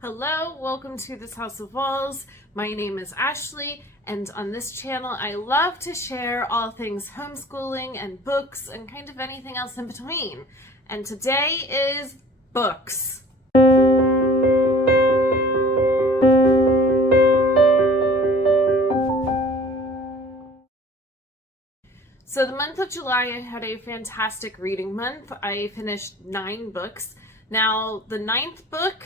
Hello, welcome to this House of Walls. My name is Ashley, and on this channel I love to share all things homeschooling and books and kind of anything else in between. And today is books. So the month of July, I had a fantastic reading month. I finished 9 books. Now, the 9th book,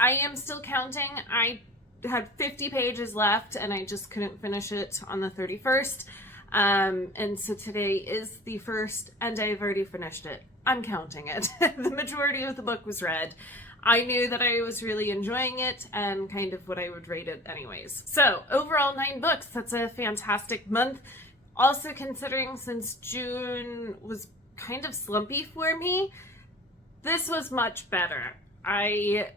I am still counting. I had 50 pages left and I just couldn't finish it on the 31st. And so today is the 1st and I've already finished it. I'm counting it. The majority of the book was read. I knew that I was really enjoying it and kind of what I would rate it anyways. So overall 9 books. That's a fantastic month. Also considering since June was kind of slumpy for me, this was much better. I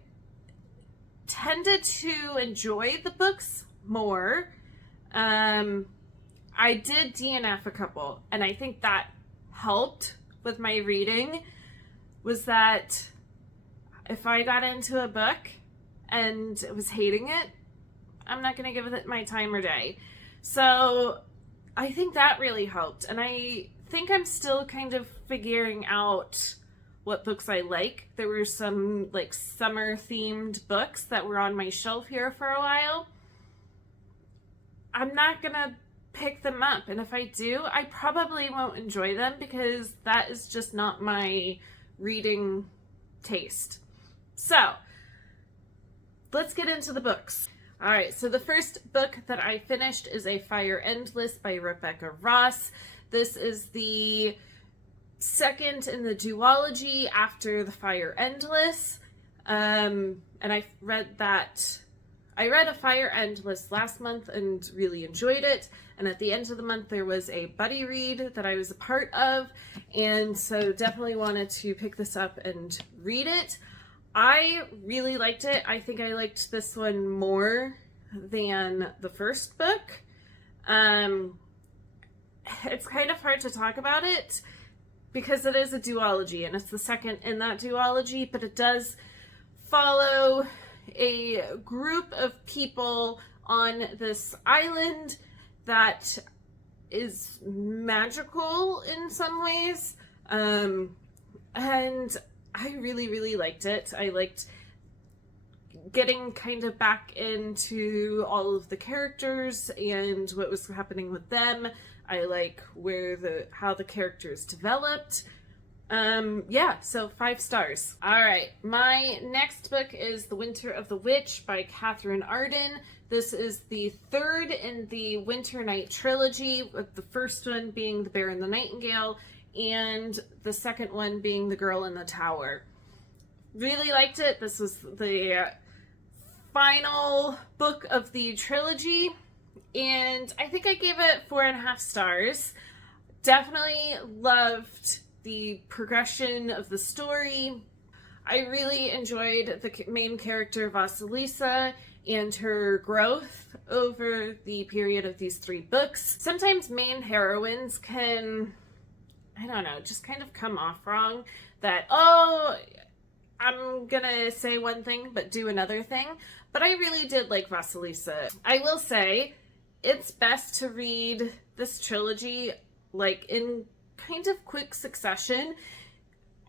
tended to enjoy the books more. I did DNF a couple, and I think that helped with my reading, was that if I got into a book and was hating it, I'm not going to give it my time or day. So I think that really helped, and I think I'm still kind of figuring out what books I like. There were some like summer themed books that were on my shelf here for a while. I'm not gonna pick them up, and if I do, I probably won't enjoy them because that is just not my reading taste. So let's get into the books. All right, so the first book that I finished is A Fire Endless by Rebecca Ross. This is the second in the duology after The Fire Endless. And I read A Fire Endless last month and really enjoyed it. And at the end of the month, there was a buddy read that I was a part of. And so definitely wanted to pick this up and read it. I really liked it. I think I liked this one more than the first book. It's kind of hard to talk about it because it is a duology and it's the second in that duology, but it does follow a group of people on this island that is magical in some ways. And I really, really liked it. I liked getting kind of back into all of the characters and what was happening with them. I like how the characters developed. So 5 stars. All right, my next book is The Winter of the Witch by Catherine Arden. This is the 3rd in the Winter Night trilogy, with the first one being The Bear and the Nightingale, and the second one being The Girl in the Tower. Really liked it. This was the final book of the trilogy, and I think I gave it 4.5 stars. Definitely loved the progression of the story. I really enjoyed the main character Vasilisa and her growth over the period of these 3 books. Sometimes main heroines can, I don't know, just kind of come off wrong. That, I'm gonna say one thing but do another thing. But I really did like Vasilisa. I will say, it's best to read this trilogy like in kind of quick succession.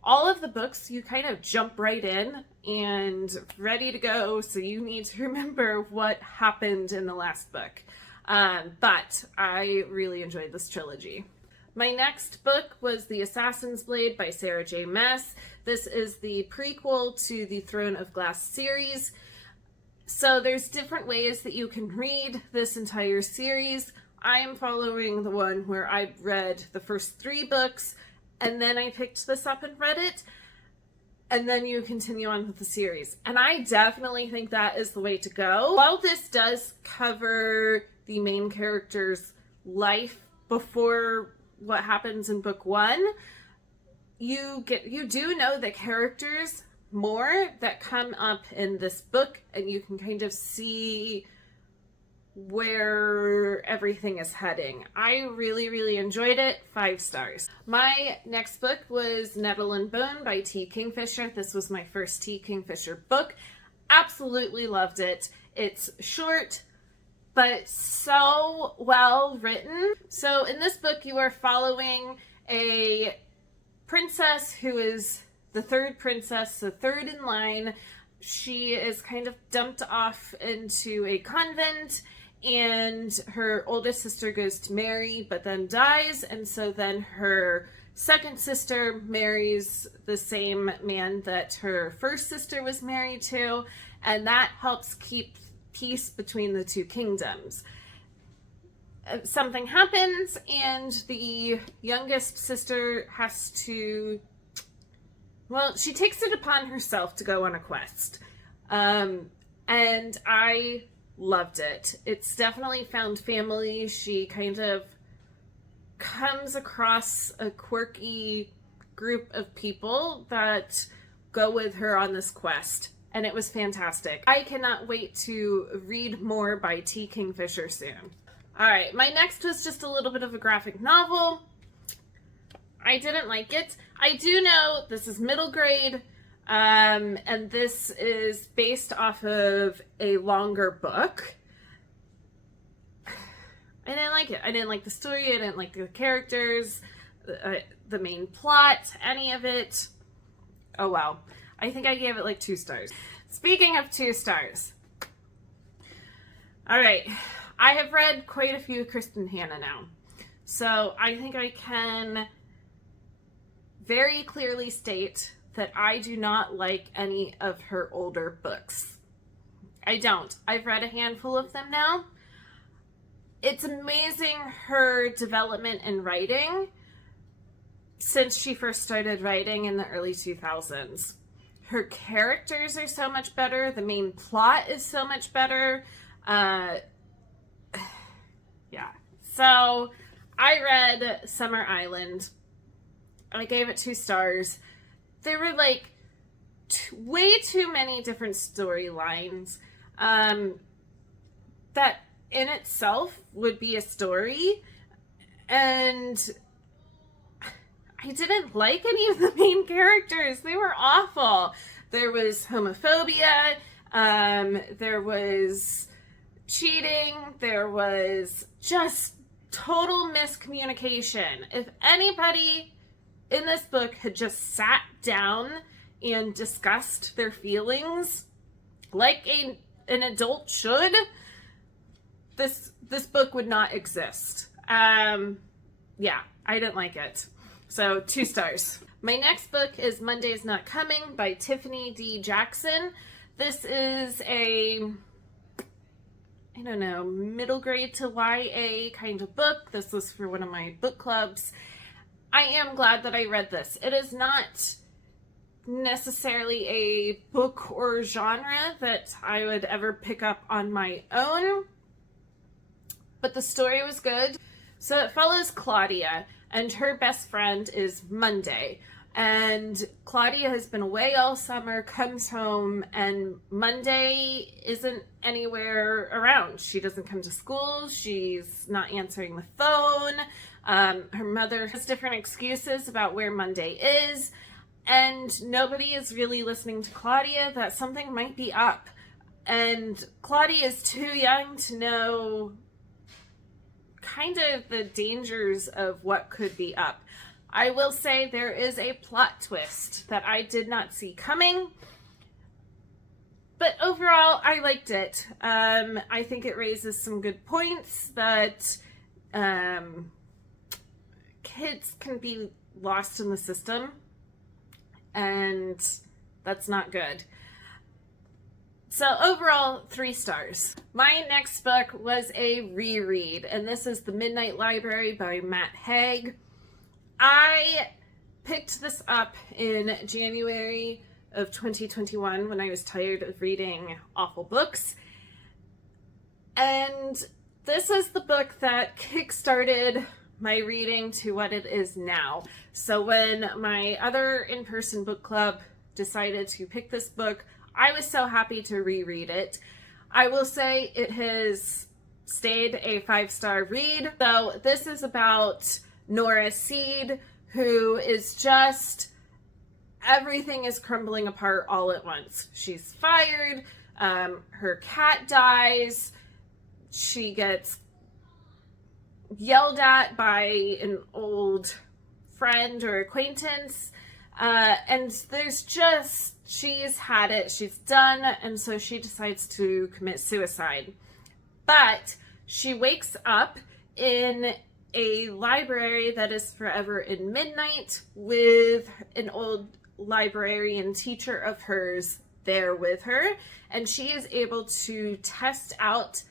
All of the books, you kind of jump right in and ready to go, so you need to remember what happened in the last book. But I really enjoyed this trilogy. My next book was The Assassin's Blade by Sarah J. Maas. This is the prequel to the Throne of Glass series. So there's different ways that you can read this entire series. I am following the one where I read the first 3 books, and then I picked this up and read it, and then you continue on with the series. And I definitely think that is the way to go. While this does cover the main character's life before what happens in book 1, you do know the characters more that come up in this book, and you can kind of see where everything is heading. I really, really enjoyed it. 5 stars. My next book was Netherland Boone by T. Kingfisher. This was my first T. Kingfisher book. Absolutely loved it. It's short, but so well written. So in this book, you are following a princess who is the third princess, the third in line. She is kind of dumped off into a convent, and her oldest sister goes to marry but then dies, and so then her second sister marries the same man that her first sister was married to, and that helps keep peace between the two kingdoms. Something happens, and the youngest sister has to, well, she takes it upon herself to go on a quest. And I loved it. It's definitely found family. She kind of comes across a quirky group of people that go with her on this quest, and it was fantastic. I cannot wait to read more by T. Kingfisher soon. Alright, my next was just a little bit of a graphic novel. I didn't like it. I do know this is middle grade, and this is based off of a longer book. I didn't like it. I didn't like the story. I didn't like the characters, the main plot, any of it. Oh, wow. I think I gave it like 2 stars. Speaking of 2 stars. All right. I have read quite a few Kristen Hanna now. So I think I can very clearly state that I do not like any of her older books. I don't. I've read a handful of them now. It's amazing her development in writing since she first started writing in the early 2000s. Her characters are so much better. The main plot is so much better. Yeah. So I read Summer Island. I gave it 2 stars. There were like way too many different storylines that in itself would be a story, and I didn't like any of the main characters. They were awful. There was homophobia, there was cheating, there was just total miscommunication. If anybody in this book had just sat down and discussed their feelings like an adult should, this book would not exist. Yeah, I didn't like it. So 2 stars. My next book is Monday's Not Coming by Tiffany D. Jackson. This is a, I don't know, middle grade to YA kind of book. This was for one of my book clubs. I am glad that I read this. It is not necessarily a book or genre that I would ever pick up on my own, but the story was good. So it follows Claudia, and her best friend is Monday. And Claudia has been away all summer, comes home, and Monday isn't anywhere around. She doesn't come to school. She's not answering the phone. Her mother has different excuses about where Monday is. And nobody is really listening to Claudia that something might be up. And Claudia is too young to know kind of the dangers of what could be up. I will say there is a plot twist that I did not see coming, but overall I liked it. I think it raises some good points that kids can be lost in the system, and that's not good. So overall, 3 stars. My next book was a reread, and this is The Midnight Library by Matt Haig. I picked this up in January of 2021 when I was tired of reading awful books. And this is the book that kickstarted my reading to what it is now. So when my other in-person book club decided to pick this book, I was so happy to reread it. I will say it has stayed a 5-star read. So this is about Nora Seed, who is just, everything is crumbling apart all at once. She's fired, Her cat dies. She gets yelled at by an old friend or acquaintance. And there's just, she's had it, she's done, and so she decides to commit suicide. But she wakes up in a library that is forever in midnight with an old librarian teacher of hers there with her, and she is able to test out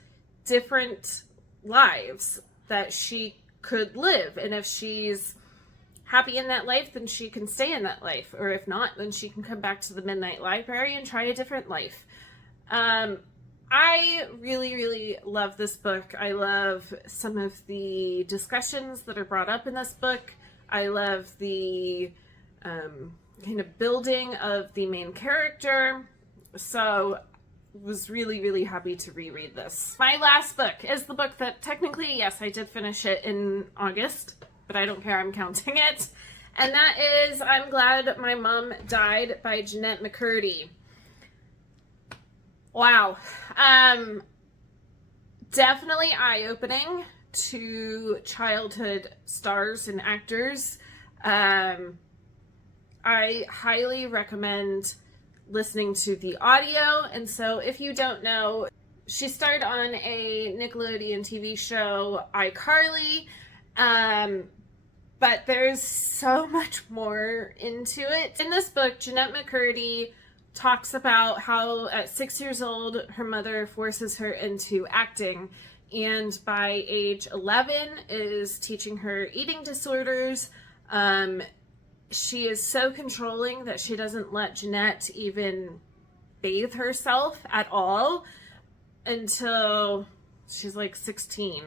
different lives that she could live, and if she's happy in that life, then she can stay in that life, or if not, then she can come back to the midnight library and try a different life. I really, really love this book. I love some of the discussions that are brought up in this book. I love the kind of building of the main character. So was really, really happy to reread this. My last book is the book that technically, yes, I did finish it in August, but I don't care, I'm counting it. And that is I'm Glad My Mom Died by Jeanette McCurdy. Wow. Definitely eye-opening to childhood stars and actors. I highly recommend listening to the audio. And so if you don't know, she starred on a Nickelodeon TV show, iCarly. But there's so much more into it. In this book, Jeanette McCurdy talks about how at 6 years old, her mother forces her into acting, and by age 11 is teaching her eating disorders. She is so controlling that she doesn't let Jeanette even bathe herself at all until she's like 16.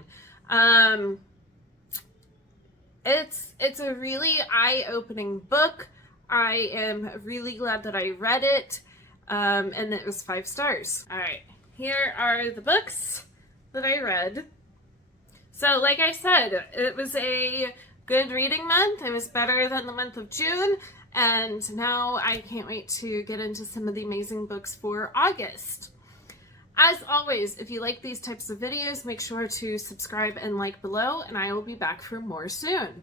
It's a really eye-opening book. I am really glad that I read it, and it was 5 stars. All right, here are the books that I read. So like I said, it was a good reading month. It was better than the month of June, and now I can't wait to get into some of the amazing books for August. As always, if you like these types of videos, make sure to subscribe and like below, and I will be back for more soon.